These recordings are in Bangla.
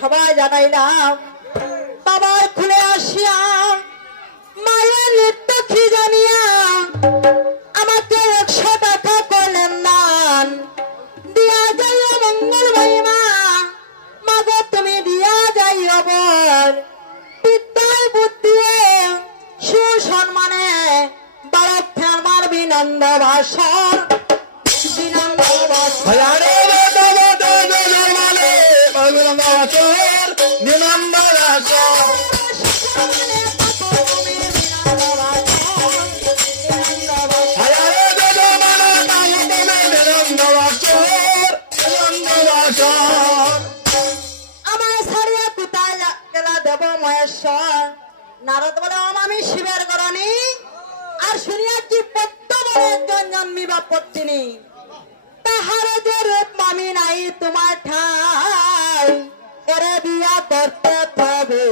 সবাই জানাইলাম বাবার খুলে আসিয়া মায়ের নৃত্য কি জানিয়া আমাকে 100 টাকা করলেন দান দিয়া যাইও মঙ্গল মহিমা মাগো তুমি দিয়া যাইও বর বিদ্যায় বুদ্ধিয়ে সুসম্মানে বাড়াচ্ছে আমার বিনন্দ ভাষণ বিনন্দ ভাষণ নারদ বলে আমি শিবের গরণী আর শুনিয়াছি পদ্মবনে একজন জন্মিবা পত্নী তাহার যে রূপ মামি নাই তোমার ঠাই এরে বিয়া করতে হবে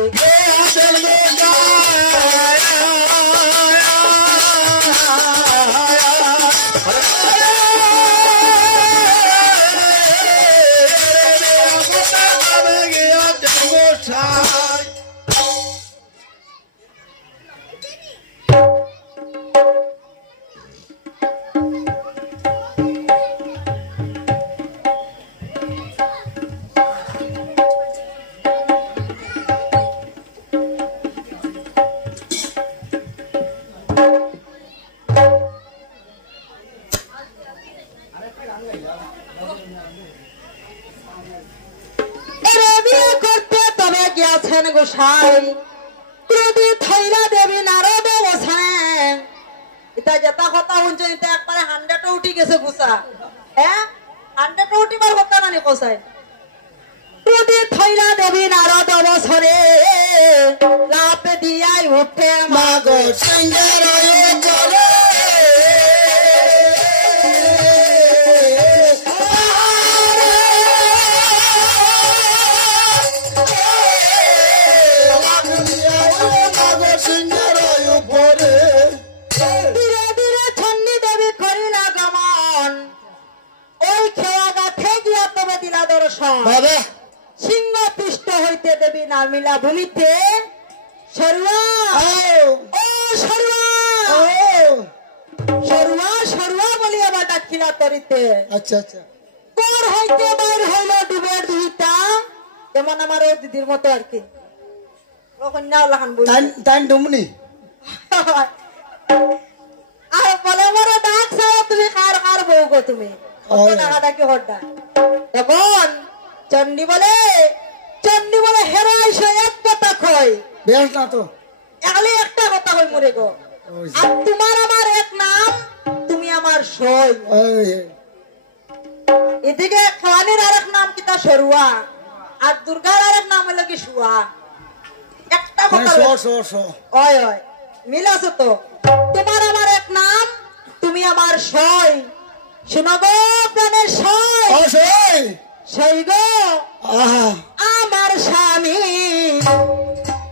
গোসাই ক্রোধী থৈলা দেবী নারদ বসানে এটা যেটা কথা শুনছেন এটা একবারে 100 উঠি গেছে গুছা হ্যাঁ 100 উঠিবার কথা নানি কোসাই ক্রোধী থৈলা দেবী নারদ বসরে লাভ দিয়াই উঠে মাগো সিংহের করে সিংহ পৃষ্ঠ হইতে দেবী নামিলা ভূমিতে সরুয়া সরুয়া বলি আবার ডাকিলা তরিতে আচ্ছা আচ্ছা কোর হইতে বাইর হইল ডুবের দুইটা যেমন আমার ওই দিদির মতো আর কি আর বলে বড় ডাক ছাড়া তুমি কার কার বউ গো তুমি ডাকি হড্ডা তখন চন্ডী বলে হেরো আইসো এক কথা কই বেশ না তো এখানে একটা কথা কই মরে গো আর তোমার আমার এক নাম তুমি আমার সই এদিকে খাওয়ানির আরেক নাম কিতা সরুয়া আর দুর্গার আরেক নাম হলো কি শুয়া একটা কথা ওই মিল আছে তো তোমার আমার এক নাম তুমি আমার সই শোনো গো প্রাণের সই সেই গো আমার স্বামী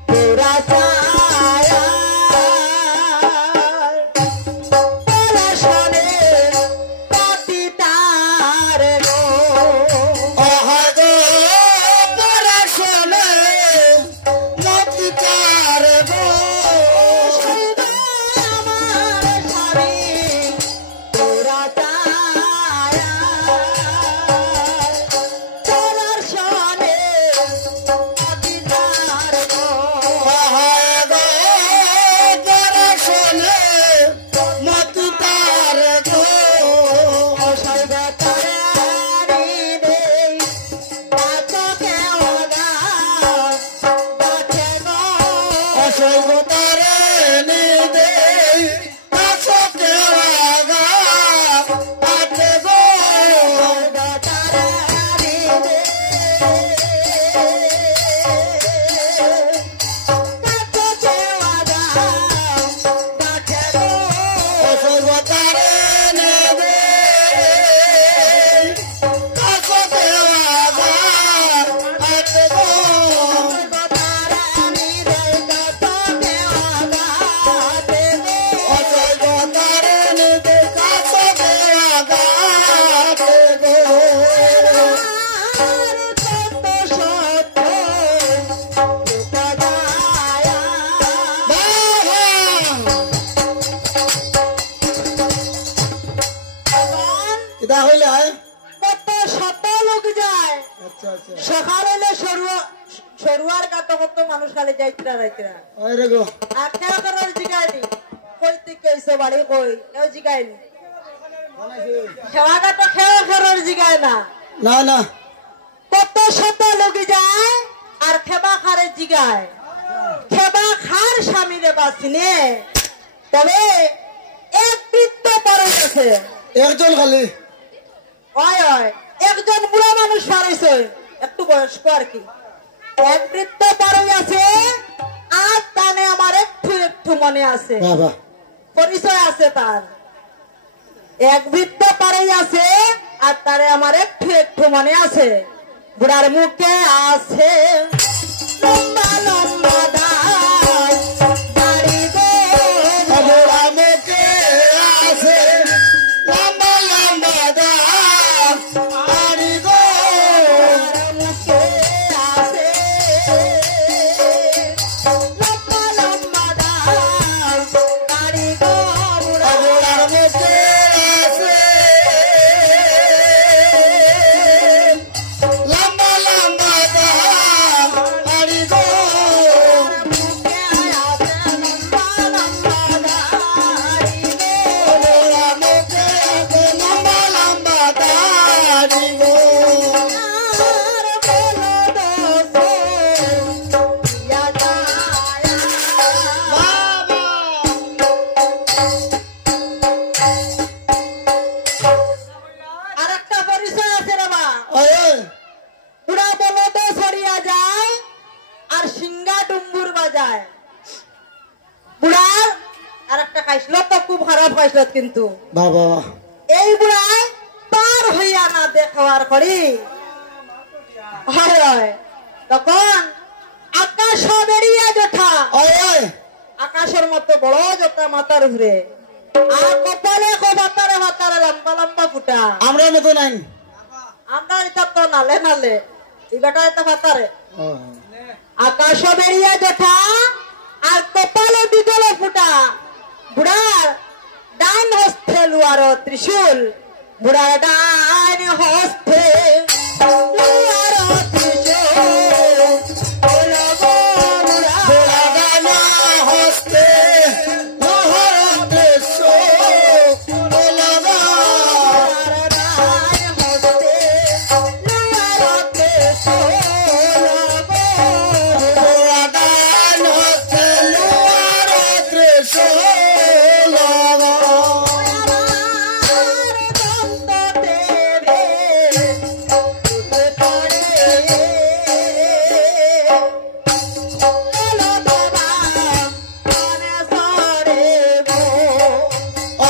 পুরা হইলে সরুয়ার কাট কত মানুষ খালি যাইতরা রাইতরা আরে গো আর খেয়া করার জিগাইনি কইতে কইছে বাড়ি কই কেউ জিগাইনি খেয়া কাট খেয়া করার জিগায় না না না কত শত লোক যায় আর খেবা খারে জিগায় খেবা খার স্বামীরে বাঁচিনে তবে এক বৃত্ত পরে গেছে একজন খালি হয় হয় একজন বুড়া মানুষ হারাইছে একটু বয়স্ক আর কি এক বৃত্ত পরে আছে আর তানে আমার একটু একটু মনে আছে বাবা পরিচয় আছে তার এক বৃত্ত পরে আছে আর তারে আমার একটু একটু মনে আছে বুড়ার মুখে আছে লম্বা লম্বা দাড়ি, দাড়ি গো বুড়া মুখে আছে লম্বা লম্বা দাড়ি গো বুড়ার মুখে আছে লম্বা লম্বা দাড়ি গো বুড়ার মুখে আছে লম্বা লম্বা দাড়ি গো মুখে আছে লম্বা লম্বা দাড়ি গো বুড়া মুখে আছে লম্বা লম্বা দাড়ি গো আর বলো দোষে ইয়া যায় বাবা আর একটা পরিচয় আছে রে বা ওয়ে পুরা বলদ সরিয়া যায় আর সিঙ্গা ডুম্বুর বাজায় বুড়ার আর একটা খাইছিল তো খুব খারাপ খাইছিল কিন্তু বাবা এই বুড়ায় পার হইয়া না দেখাবার করি হয় হয় তখন আকাশ বেরিয়ে জোঠা ওয়ে আকাশের মতো বড় জোটা মাথার ঘুরে আর কপালে ভাতারে ভাতারে লম্বা লম্বা ফুটা আমরা মতো নাই আমরা এটা তো নালে নালে এই বেটা এটা ভাতারে আকাশ বেরিয়ে জোঠা আর কপালে বিগলে ফুটা বুড়ার ডাইন হস্তে লুয়ার ত্রিশূল বুড়ার ডাইন হস্তে লুয়ার ত্রিশূল ওলা গো বুড়া বুড়া গানা হস্তে মহারাতে সো ওলাগা বুড়ার ডাইন হস্তে লুয়ার ত্রিশূল গো বুড়া গানা হস্তে লুয়ারাতে সো ওলাগা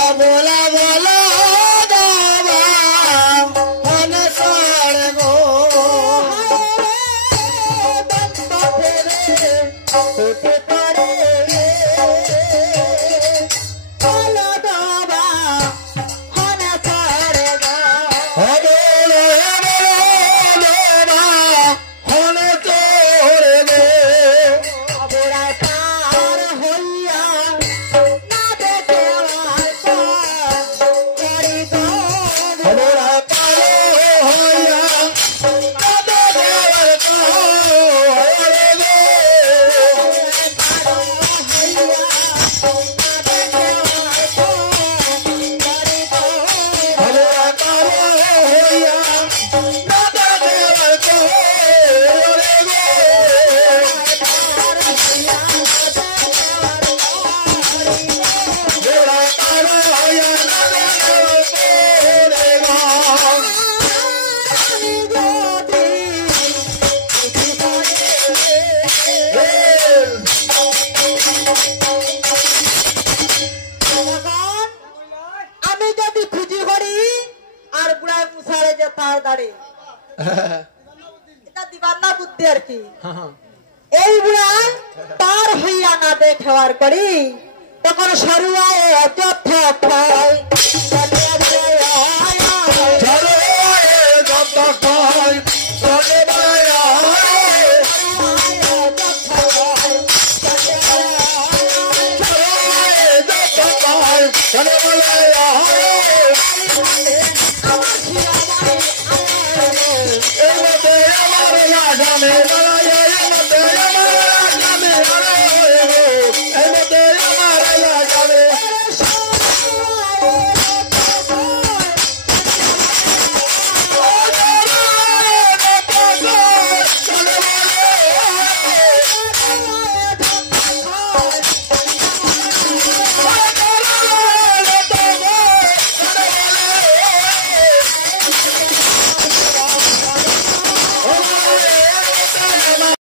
অবলা বলা দাবা হনে সাড়ে গো অবলা বলা হনে তোরে গো অবলা পারে হইয়া কবে দেওয়ার তোরে গো অবলা পারে হইয়া কবে দেওয়ার তোরে গো বুড়া পারে হইয়া কবে দেওয়ার তোরে গো আমি যদি খুঁজি করি আর বুড়ায় মুসারে যে তার দাঁড়ি এটা দিবার না বুদ্ধি আর কি এই বুড়ায় তার হইয়া না দেখাবার করি তখন সরুয়ায় যথা খায়